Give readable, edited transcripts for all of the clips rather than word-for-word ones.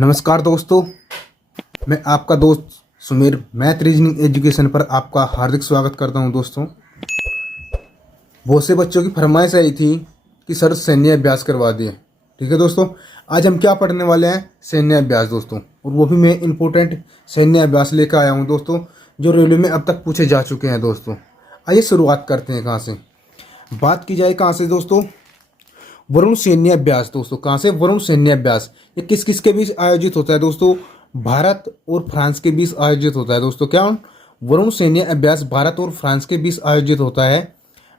नमस्कार दोस्तों, मैं आपका दोस्त सुमेर मैथ रीजनिंग एजुकेशन पर आपका हार्दिक स्वागत करता हूं। दोस्तों, बहुत से बच्चों की फरमाइश आई थी कि सर सैन्य अभ्यास करवा दिए। ठीक है दोस्तों, आज हम क्या पढ़ने वाले हैं? सैन्य अभ्यास दोस्तों, और वो भी मैं इम्पोर्टेंट सैन्य अभ्यास लेकर आया हूं दोस्तों, जो रेलवे में अब तक पूछे जा चुके हैं। दोस्तों आइए शुरुआत करते हैं। कहाँ से बात की जाए? कहाँ से दोस्तों? वरुण सैन्य अभ्यास। दोस्तों कहाँ से? वरुण सैन्य अभ्यास। ये किस किस के बीच आयोजित होता है दोस्तों? भारत और फ्रांस के बीच आयोजित होता है। दोस्तों क्या? वरुण सैन्य अभ्यास भारत और फ्रांस के बीच आयोजित होता है।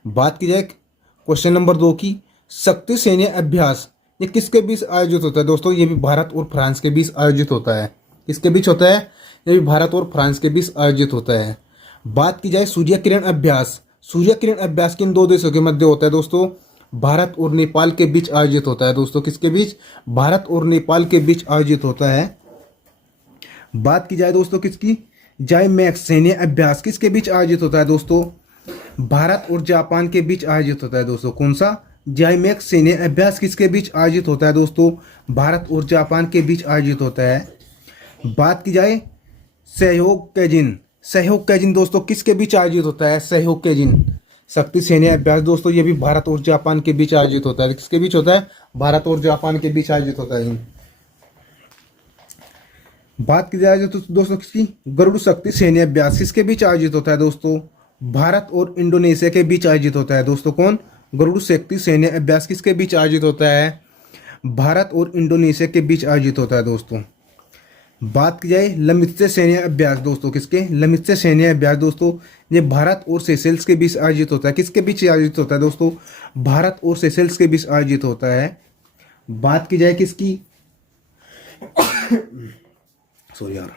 बात की जाए क्वेश्चन नंबर 2 की, शक्ति सैन्य अभ्यास ये किसके बीच आयोजित होता है? दोस्तों ये भी भारत और फ्रांस के बीच आयोजित होता है। किसके बीच होता है? ये भी भारत और फ्रांस के बीच आयोजित होता है। बात की जाए सूर्य किरण अभ्यास। सूर्य किरण अभ्यास किन दो देशों के मध्य होता है? दोस्तों भारत और नेपाल के बीच आयोजित होता है। दोस्तों किसके बीच? भारत और नेपाल के बीच आयोजित होता है। बात की जाए दोस्तों किसकी? जाइमैक्स सैन्य अभ्यास किसके बीच आयोजित होता है? दोस्तों भारत और जापान के बीच आयोजित होता है। दोस्तों कौन सा? जाइमैक्स सैन्य अभ्यास किसके बीच आयोजित होता है? दोस्तों भारत और जापान के बीच आयोजित होता है। बात की जाए सहयोग कैजिन। सहयोग कैजिन दोस्तों किसके बीच आयोजित होता है? सहयोग कैजिन शक्ति सैन्य अभ्यास दोस्तों ये भी भारत और जापान के बीच आयोजित होता है। किसके बीच होता है? भारत और जापान के बीच आयोजित होता है। बात की जाए तो दोस्तों किसकी? गरुड़ शक्ति सैन्य अभ्यास किसके बीच आयोजित होता है? दोस्तों भारत और इंडोनेशिया के बीच आयोजित होता है। दोस्तों कौन? गरुड़ शक्ति सैन्य अभ्यास किसके बीच आयोजित होता है? भारत और इंडोनेशिया के बीच आयोजित होता है। दोस्तों बात की जाए लमित्से सैन्य अभ्यास। दोस्तों किसके? लमित्से सैन्य अभ्यास दोस्तों ये भारत और सेशेल्स के बीच आयोजित होता है। किसके बीच आयोजित होता है? दोस्तों भारत और सेशेल्स के बीच आयोजित होता है। बात की जाए किसकी? सॉरी यार।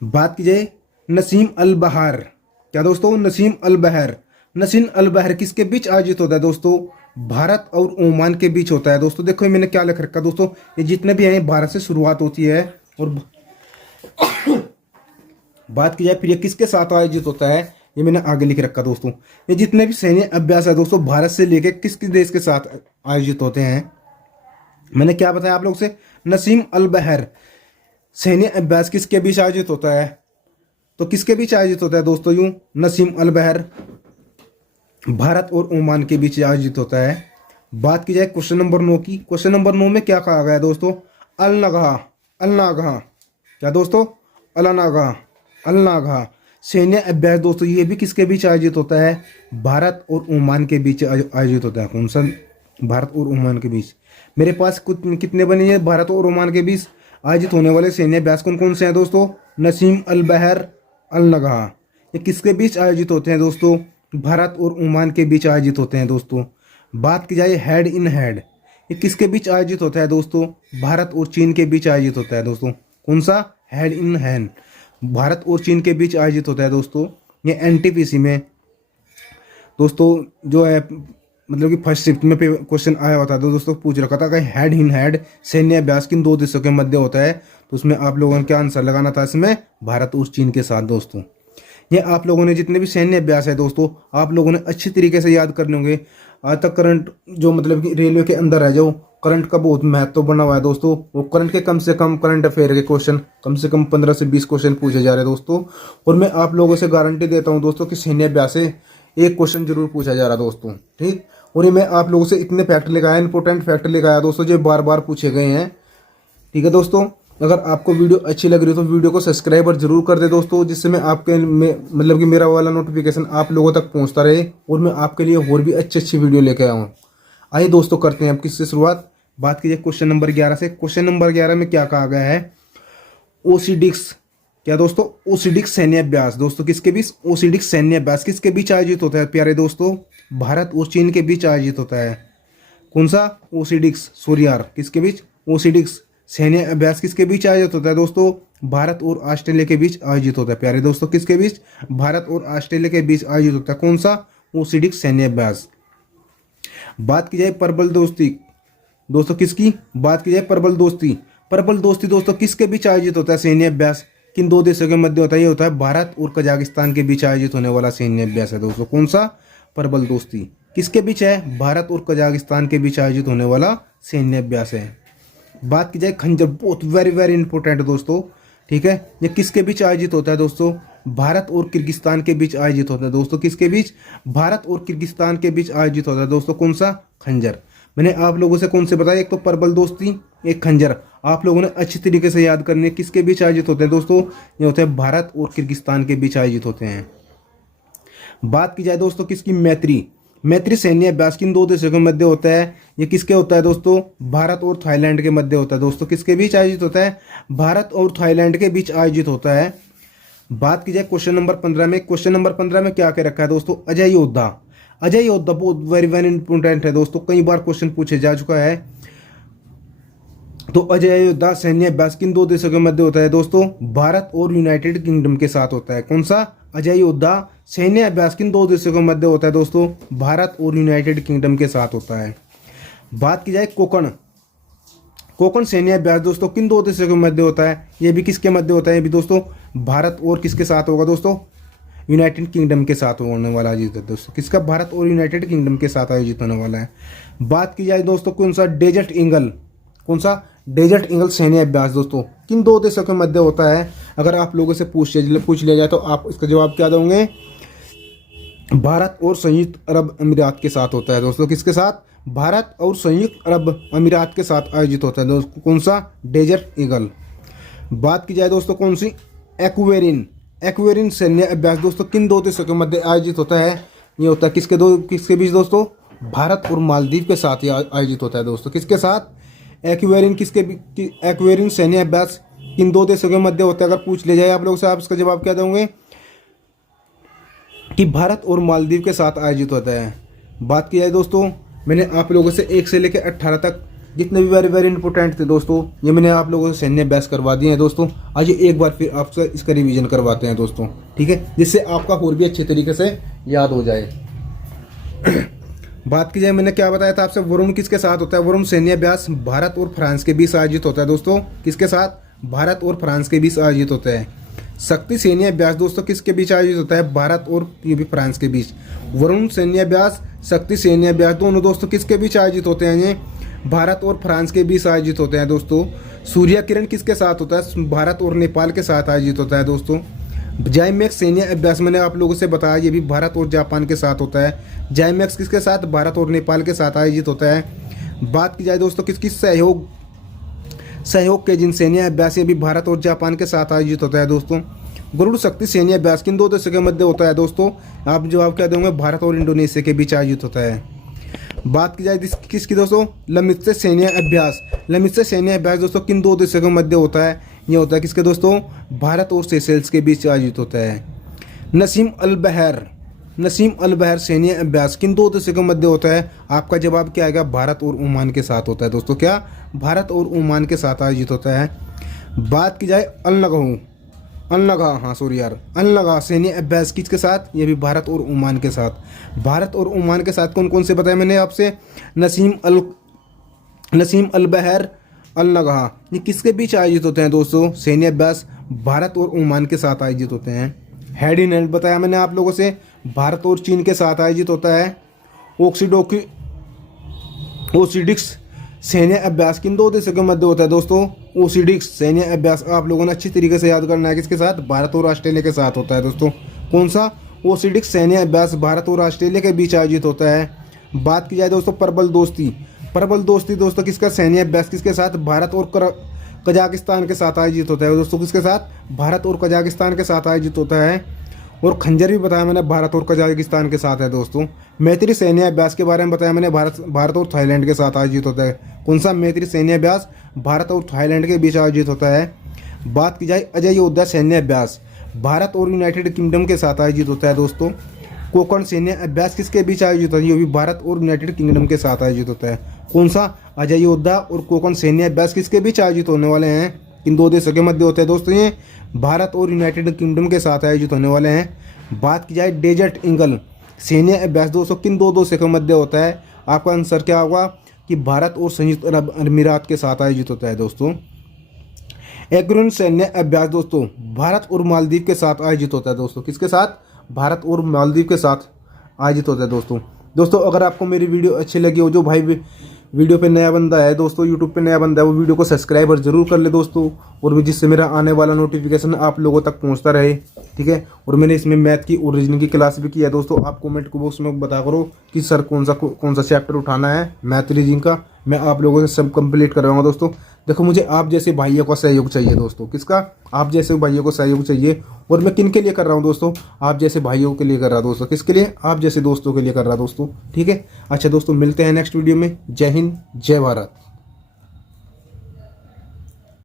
बात की जाए नसीम अल बहार। क्या दोस्तों? नसीम अल बहर। नसीम अल बहर किसके बीच आयोजित होता है? दोस्तों भारत और ओमान के बीच होता है। दोस्तों देखो मैंने क्या लिख रखा दोस्तों, ये जितने भी हैं भारत से शुरुआत होती है। और बात की जाए फिर ये किसके साथ आयोजित होता है, ये मैंने आगे लिख रखा दोस्तों। ये जितने भी सैन्य अभ्यास है दोस्तों भारत से लेके किस किस देश के साथ आयोजित होते हैं, मैंने क्या बताया आप लोग से? नसीम अल बहर सैन्य अभ्यास किसके बीच आयोजित होता है? तो किसके बीच आयोजित होता है दोस्तों? यूं नसीम अल बहर भारत और ओमान के बीच आयोजित होता है। बात की जाए क्वेश्चन नंबर 9 की। क्वेश्चन नंबर 9 में क्या कहा गया दोस्तों? अल नगहा। अल नागहा। क्या दोस्तों? अल नागहा। अल नागहा सैन्य अभ्यास दोस्तों ये भी किसके बीच आयोजित होता है? भारत और ओमान के बीच आयोजित होता है। कौन सा? भारत और ओमान के बीच। मेरे पास कितने बने हैं भारत और ओमान के बीच आयोजित होने वाले सैन्य अभ्यास कौन कौन से हैं दोस्तों? नसीम अल बहर, अल नगहा। ये किसके बीच आयोजित होते हैं दोस्तों? भारत और ओमान के बीच आयोजित होते हैं। दोस्तों बात की जाए हेड इन हेड, ये किसके बीच आयोजित होता है दोस्तों? भारत और चीन के बीच आयोजित होता है। दोस्तों कौन सा? हेड इन हैंड भारत और चीन के बीच आयोजित होता है। दोस्तों ये एनटीपीसी में दोस्तों जो है मतलब कि फर्स्ट शिफ्ट में क्वेश्चन आया हुआ था तो दोस्तों पूछ रखा था कि हेड इन हेड सैन्य अभ्यास किन दो देशों के मध्य होता है, तो उसमें आप लोगों ने क्या आंसर लगाना था? इसमें भारत और चीन के साथ। दोस्तों ये आप लोगों ने जितने भी सैन्य अभ्यास है दोस्तों आप लोगों ने अच्छी तरीके से याद करने होंगे। आज तक करंट जो मतलब कि रेलवे के अंदर है जो करंट का बहुत महत्व बना हुआ है दोस्तों, वो करंट के कम से कम करंट अफेयर के क्वेश्चन कम से कम 15 से 20 क्वेश्चन पूछे जा रहे हैं दोस्तों। और मैं आप लोगों से गारंटी देता हूं दोस्तों कि सैन्य अभ्यास से एक क्वेश्चन जरूर पूछा जा रहा है दोस्तों। ठीक, और ये मैं आप लोगों से इतने फैक्ट लेकर आया, इंपॉर्टेंट फैक्ट लेकर आया दोस्तों जो बार बार पूछे गए हैं। ठीक है दोस्तों, अगर आपको वीडियो अच्छी लग रही है तो वीडियो को सब्सक्राइब जरूर कर दे दोस्तों, जिससे मैं आपके मतलब कि मेरा वाला नोटिफिकेशन आप लोगों तक पहुंचता रहे और मैं आपके लिए और भी अच्छी अच्छी वीडियो लेकर आऊँ। आइए दोस्तों करते हैं अब किससे शुरुआत। बात कीजिए क्वेश्चन नंबर 11 से। क्वेश्चन नंबर 11 में क्या कहा गया है? ओसीडिक्स। क्या दोस्तों? ओसीडिक्स सैन्य अभ्यास दोस्तों किसके बीच? ओसीडिक्स सैन्य अभ्यास किसके बीच आयोजित होता है प्यारे दोस्तों? भारत और चीन के बीच आयोजित होता है। कौन सा? ओसीडिक्स। सॉरी यार, किसके बीच? ओसीडिक्स सैन्य अभ्यास किसके बीच आयोजित होता है दोस्तों? भारत और ऑस्ट्रेलिया के बीच आयोजित होता है प्यारे दोस्तों। किसके बीच? भारत और ऑस्ट्रेलिया के बीच आयोजित होता है। कौन सा? ओसीडिक्स सैन्य अभ्यास। बात की जाए प्रबल दोस्ती दोस्तों किसकी? बात की जाए प्रबल दोस्ती। प्रबल दोस्ती दोस्तों किसके बीच आयोजित होता है सैन्य अभ्यास? किन दो देशों के मध्य होता है? ये होता है भारत और कजाकिस्तान के बीच आयोजित होने वाला सैन्य अभ्यास है दोस्तों। कौन सा? प्रबल दोस्ती किसके बीच है? भारत और कजाकिस्तान के बीच आयोजित होने वाला सैन्य अभ्यास है। बात की जाए खंजर, बहुत वेरी वेरी इंपॉर्टेंट है दोस्तों, ठीक है। ये किसके बीच आयोजित होता है दोस्तों? भारत और किर्गिस्तान के बीच आयोजित होता है दोस्तों। किसके बीच? भारत और किर्गिस्तान के बीच आयोजित होता है दोस्तों। कौन सा? खंजर। मैंने आप लोगों से कौन से बताया? एक तो प्रबल दोस्ती, एक खंजर। आप लोगों ने अच्छी तरीके से याद करनी है। किसके बीच आयोजित होते हैं दोस्तों? ये होते हैं भारत और किर्गिस्तान के बीच आयोजित होते हैं। बात की जाए दोस्तों किसकी? मैत्री। मैत्री सैन्य अभ्यास किन दो देशों के मध्य होता है? ये किसके होता है दोस्तों? भारत और थाईलैंड के मध्य होता है दोस्तों। किसके बीच आयोजित होता है? भारत और थाईलैंड के बीच आयोजित होता है। बात की जाए क्वेश्चन नंबर 15 में। क्वेश्चन नंबर 15 में क्या कह रखा है दोस्तों? अजय योद्धा। अजय योद्धा बहुत वेरी वेरी इंपॉर्टेंट है दोस्तों, कई बार क्वेश्चन पूछे जा चुका है। तो अजय योद्धा सैन्य अभ्यास किन दो देशों के मध्य होता है दोस्तों? भारत और यूनाइटेड किंगडम के साथ होता है। कौन सा? अजय योद्धा सैन्य अभ्यास किन दो देशों के मध्य होता है दोस्तों? भारत और यूनाइटेड किंगडम के साथ होता है। बात की जाए कोकण। कोकण सैन्य अभ्यास दोस्तों किन दो देशों के मध्य होता है? ये भी किसके मध्य होता है? ये भी दोस्तों भारत और किसके साथ होगा दोस्तों? यूनाइटेड किंगडम के साथ होने वाला आयोजित है दोस्तों। किसका? भारत और यूनाइटेड किंगडम के साथ आयोजित होने वाला है। बात की जाए दोस्तों कौन सा? Desert eagle. कौन सा? डेजर्ट ईगल सैन्य अभ्यास दोस्तों किन दो देशों के मध्य होता है? अगर आप लोगों से पूछ लिया जाए तो आप इसका जवाब क्या दोगे? भारत और संयुक्त अरब अमीरात के साथ होता है दोस्तों। किसके साथ? भारत और संयुक्त अरब अमीरात के साथ आयोजित होता है दोस्तों। कौन सा? Desert eagle. बात की जाए दोस्तों कौन सी? एक्वेरिन। एक्वेरिन सैन्य अभ्यास दोस्तों किन दो देशों के मध्य आयोजित होता है? ये होता है किसके बीच दोस्तों? भारत और मालदीव के साथ ही आयोजित होता है दोस्तों। किसके साथ? एक्वेरिन एक्वेरिन सैन्य अभ्यास किन दो देशों के मध्य होता है? अगर पूछ लिया जाए आप लोगों से, आप इसका जवाब क्या दोगे? कि भारत और मालदीव के साथ आयोजित होता है। बात की जाए दोस्तों, मैंने आप लोगों से 1 से लेकर 18 तक जितने भी वेरी वेरी इंपॉर्टेंट थे दोस्तों, ये मैंने आप लोगों से सैन्य अभ्यास करवा दिए हैं दोस्तों। आज एक बार फिर आपसे इसका रिवीजन करवाते हैं दोस्तों, ठीक है, जिससे आपका और भी अच्छे तरीके से याद हो जाए। बात की जाए, मैंने क्या बताया था आपसे? वरुण किसके साथ होता है? वरुण सैन्य अभ्यास भारत और फ्रांस के बीच आयोजित होता है दोस्तों। किसके साथ? भारत और फ्रांस के बीच आयोजित होता है। शक्ति सैन्य अभ्यास दोस्तों किसके बीच आयोजित होता है? भारत और ये भी फ्रांस के बीच। वरुण सैन्य अभ्यास, शक्ति सैन्य अभ्यास दोनों दोस्तों किसके बीच आयोजित होते हैं? ये भारत और फ्रांस के बीच आयोजित होते हैं दोस्तों। सूर्य किरण किसके साथ होता है? भारत और नेपाल के साथ आयोजित होता है दोस्तों। जाइमैक्स सैन्य अभ्यास मैंने आप लोगों से बताया, ये भी भारत और जापान के साथ होता है। जाइमैक्स किसके साथ? भारत और नेपाल के साथ आयोजित होता है। बात की जाए दोस्तों किसकी? सहयोग के जिन सैन्य अभ्यास ये भी भारत और जापान के साथ आयोजित होता है दोस्तों। गरुड़ शक्ति सैन्य अभ्यास किन दो देशों के मध्य होता है दोस्तों? आप जवाब क्या देंगे? भारत और इंडोनेशिया के बीच आयोजित होता है। बात की जाए किसकी दोस्तों? लमित्से सैन्य अभ्यास। लमित्से सैन्य अभ्यास दोस्तों किन दो देशों के मध्य होता है? ये होता है किसके दोस्तों? भारत और सेशेल्स के बीच आयोजित होता है। नसीम अल बहर सैन्य अभ्यास किन दो देशों के मध्य होता है? आपका जवाब क्या आएगा? भारत और ओमान के साथ होता है दोस्तों। क्या? भारत और ओमान के साथ आयोजित होता है। बात की जाए अनलगा सैन्य अभ्यास किसके साथ? ये भी भारत और ओमान के साथ। भारत और ओमान के साथ कौन कौन से बताए मैंने आपसे? नसीम अल बहर, अनलगा, ये किसके बीच आयोजित होते हैं दोस्तों? सैन्य अभ्यास भारत और ओमान के साथ आयोजित होते हैं। हेड इन हैंड बताया मैंने आप लोगों से, भारत और चीन के साथ आयोजित होता है। ओसिडिक्स सैन्य अभ्यास किन दो देशों के मध्य होता है दोस्तों? ओसिडिक्स सैन्य अभ्यास आप लोगों ने अच्छी तरीके से याद करना है, किसके साथ? भारत और ऑस्ट्रेलिया के साथ होता है दोस्तों। कौन सा? ओसिडिक्स सैन्य अभ्यास भारत और ऑस्ट्रेलिया के बीच आयोजित होता है। बात की जाए दोस्तों प्रबल दोस्ती दोस्तों किसका सैन्य अभ्यास किसके साथ? भारत और कजाकिस्तान के साथ आयोजित होता है दोस्तों। किसके साथ? भारत और कजाकिस्तान के साथ आयोजित होता है। और खंजर भी बताया मैंने, भारत और कजाकिस्तान के साथ है दोस्तों। मैत्री सैन्य अभ्यास के बारे में बताया मैंने, भारत और थाईलैंड के साथ आयोजित होता है। कौन सा? मैत्री सैन्य अभ्यास भारत और थाईलैंड के बीच आयोजित होता है। बात की जाए अजय योद्धा सैन्य अभ्यास भारत और यूनाइटेड किंगडम के साथ आयोजित होता है दोस्तों। कोकण सैन्य अभ्यास किसके बीच आयोजित होता है? ये भी भारत और यूनाइटेड किंगडम के साथ आयोजित होता है। कौन सा? अजय योद्धा और कोकण सैन्य अभ्यास किसके बीच आयोजित होने वाले हैं? किन दो देशों के मध्य होते हैं दोस्तों? ये भारत और यूनाइटेड किंगडम के साथ आयोजित होने वाले हैं। बात की जाए डेजर्ट ईगल सैन्य अभ्यास दोस्तों किन दो देशों के मध्य होता है? आपका आंसर क्या होगा? कि भारत और संयुक्त अरब अमीरात के साथ आयोजित होता है दोस्तों। एक्वेरिन सैन्य अभ्यास दोस्तों भारत और मालदीव के साथ आयोजित होता है दोस्तों। किसके साथ? भारत और मालदीव के साथ आयोजित होता है दोस्तों। अगर आपको मेरी वीडियो अच्छी लगी हो, जो भाई वीडियो पे नया बंदा है दोस्तों, यूट्यूब पे नया बंदा है, वो वीडियो को सब्सक्राइब जरूर कर ले दोस्तों, और भी जिससे मेरा आने वाला नोटिफिकेशन आप लोगों तक पहुंचता रहे, ठीक है। और मैंने इसमें मैथ की और रीजनिंग की क्लास भी की है दोस्तों। आप कमेंट बॉक्स में बता करो कि सर कौन सा चैप्टर उठाना है मैथ रीजनिंग का, मैं आप लोगों से सब कंप्लीट करवाऊंगा दोस्तों। देखो मुझे आप जैसे भाइयों का सहयोग चाहिए दोस्तों, किसका, आप जैसे भाइयों को सहयोग चाहिए। और मैं किन के लिए कर रहा हूँ दोस्तों, आप जैसे भाइयों के लिए कर रहा दोस्तों, किसके लिए, आप जैसे दोस्तों के लिए कर रहा दोस्तों, ठीक है। अच्छा दोस्तों, मिलते हैं नेक्स्ट वीडियो में। जय हिंद, जय भारत।